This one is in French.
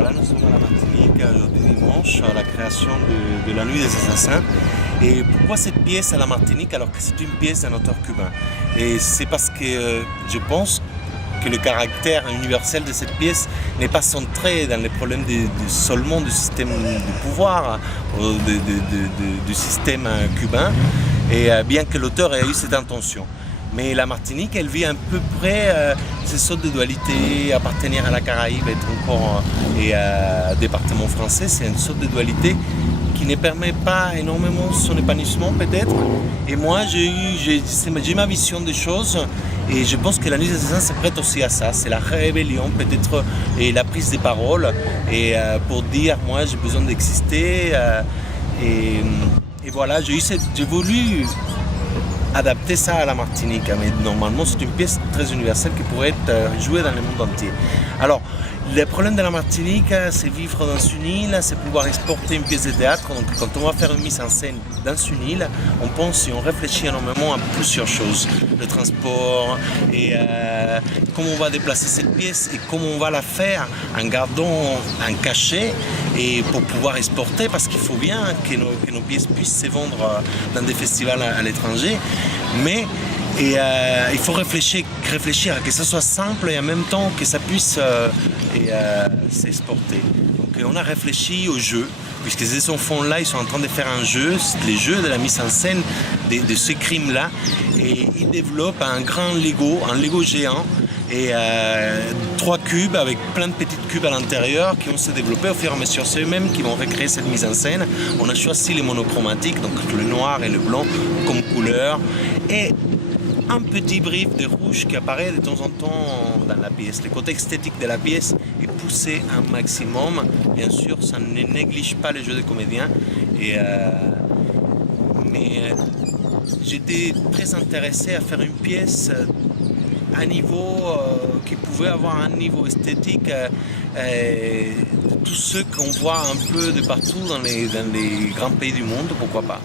Voilà, nous sommes à la Martinique aujourd'hui dimanche, à la création de la Nuit des Assassins. Et pourquoi cette pièce à la Martinique alors que c'est une pièce d'un auteur cubain? Et c'est parce que je pense que le caractère universel de cette pièce n'est pas centré dans les problèmes seulement du système de pouvoir, du système cubain, et bien que l'auteur ait eu cette intention. Mais la Martinique, elle vit à peu près ces sortes de dualité, appartenir à la Caraïbe, être encore et à département français, c'est une sorte de dualité qui ne permet pas énormément son épanouissement peut-être. Et moi, j'ai ma vision des choses et je pense que la Nuit des Assassins se prête aussi à ça. C'est la rébellion peut-être et la prise de parole et pour dire moi j'ai besoin d'exister et voilà, j'ai voulu adapter ça à la Martinique, mais normalement c'est une pièce très universelle qui pourrait être jouée dans le monde entier. Alors, le problème de la Martinique, c'est vivre dans une île, c'est pouvoir exporter une pièce de théâtre. Donc quand on va faire une mise en scène dans une île, on pense et on réfléchit énormément à plusieurs choses. Le transport et comment on va déplacer cette pièce et comment on va la faire en gardant un cachet et pour pouvoir exporter, parce qu'il faut bien que nos pièces puissent se vendre dans des festivals à l'étranger. Mais il faut réfléchir à que ça soit simple et en même temps que ça puisse s'exporter. Donc on a réfléchi au jeu, puisque ces enfants-là, ils sont en train de faire un jeu, les jeux de la mise en scène de ce crime-là, et ils développent un Lego géant, et 3 cubes avec plein de petites cubes à l'intérieur qui vont se développer au fur et à mesure. C'est eux-mêmes qui vont recréer cette mise en scène. On a choisi les monochromatiques, donc le noir et le blanc comme couleur, et un petit brief de rouge qui apparaît de temps en temps dans la pièce. Le côté esthétique de la pièce est poussé un maximum. Bien sûr, ça ne néglige pas le jeu des comédiens. Mais j'étais très intéressé à faire une pièce à niveau qui pouvait avoir un niveau esthétique de tous ceux qu'on voit un peu de partout dans les grands pays du monde, pourquoi pas.